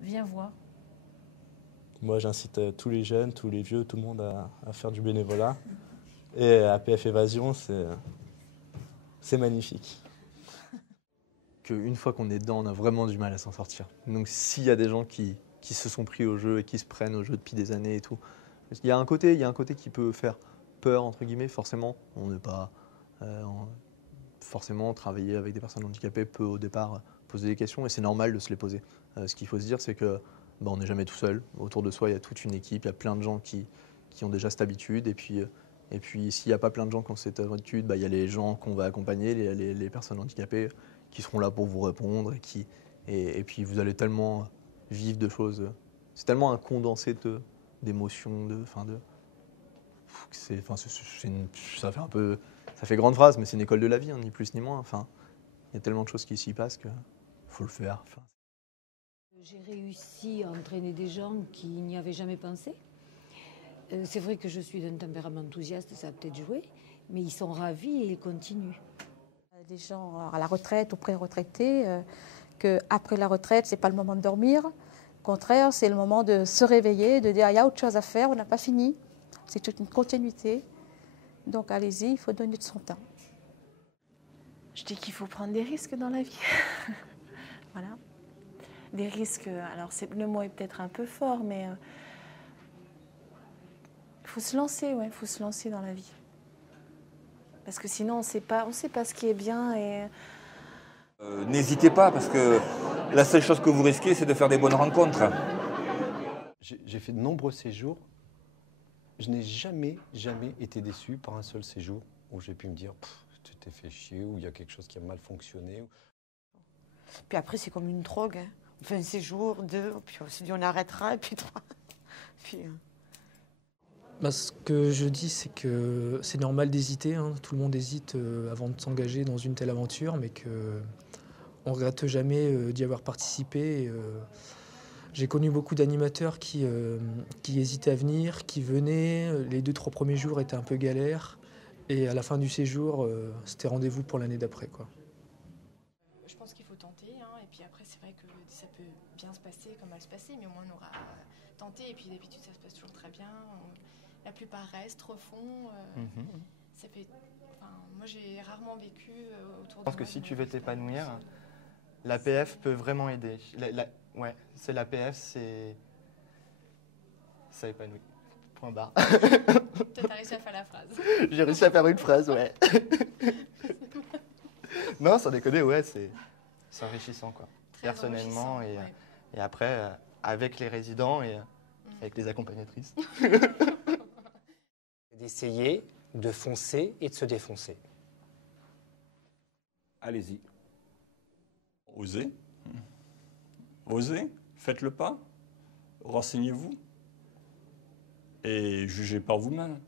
viens voir. Moi, j'incite tous les jeunes, tous les vieux, tout le monde à faire du bénévolat. Et APF Évasion, c'est magnifique. Qu'une fois qu'on est dedans, on a vraiment du mal à s'en sortir. Donc s'il y a des gens qui se sont pris au jeu et qui se prennent au jeu depuis des années et tout, il y a un côté qui peut faire peur, entre guillemets, forcément. On n'est pas... forcément, travailler avec des personnes handicapées peut au départ poser des questions et c'est normal de se les poser. Ce qu'il faut se dire, c'est que on n'est jamais tout seul. Autour de soi, il y a toute une équipe, il y a plein de gens qui ont déjà cette habitude. Et puis s'il n'y a pas plein de gens qui ont cette habitude, il y a les gens qu'on va accompagner, les personnes handicapées qui seront là pour vous répondre. Et puis vous allez tellement vivre de choses. C'est tellement un condensé d'émotions, ça fait un peu... Ça fait grande phrase, mais c'est une école de la vie, hein, ni plus ni moins. Enfin, il y a tellement de choses qui s'y passent qu'il faut le faire. Enfin. J'ai réussi à entraîner des gens qui n'y avaient jamais pensé. C'est vrai que je suis d'un tempérament enthousiaste, ça a peut-être joué, mais ils sont ravis et ils continuent. Des gens à la retraite ou pré-retraités, qu'après la retraite, ce n'est pas le moment de dormir. Au contraire, c'est le moment de se réveiller, de dire il y a autre chose à faire, on n'a pas fini. C'est toute une continuité. Donc allez-y, il faut donner de son temps. Je dis qu'il faut prendre des risques dans la vie. Voilà. Des risques, alors le mot est peut-être un peu fort, mais il faut se lancer, ouais, il faut se lancer dans la vie. Parce que sinon, on ne sait pas ce qui est bien. Et... N'hésitez pas, parce que la seule chose que vous risquez, c'est de faire des bonnes rencontres. J'ai fait de nombreux séjours. Je n'ai jamais été déçu par un seul séjour où j'ai pu me dire tu t'es fait chier ou il y a quelque chose qui a mal fonctionné. Puis après, c'est comme une drogue. Hein. On fait un séjour, 2, puis on se dit on arrêtera, et puis 3. Puis, ce que je dis, c'est que c'est normal d'hésiter. Hein. Tout le monde hésite avant de s'engager dans une telle aventure, mais qu'on ne regrette jamais d'y avoir participé. J'ai connu beaucoup d'animateurs qui hésitaient à venir, qui venaient. Les 2-3 premiers jours étaient un peu galères. Et à la fin du séjour, c'était rendez-vous pour l'année d'après, quoi. Je pense qu'il faut tenter. Hein, et puis après, c'est vrai que ça peut bien se passer comme mal se passer. Mais au moins, on aura tenté. Et puis d'habitude, ça se passe toujours très bien. La plupart restent, refont. Ça fait, moi, j'ai rarement vécu autour de... Je pense que si tu veux t'épanouir, l'APF peut vraiment aider. Ouais, c'est l'APF, ça épanouit. Point barre. Toi, t'as réussi à faire la phrase. J'ai réussi à faire une phrase, ouais. Non, sans déconner, ouais, c'est enrichissant, quoi. Très personnellement, enrichissant, et après, avec les résidents et avec les accompagnatrices. D'essayer, de foncer et de se défoncer. Allez-y. Osez. Osez, faites le pas, renseignez-vous et jugez par vous-même.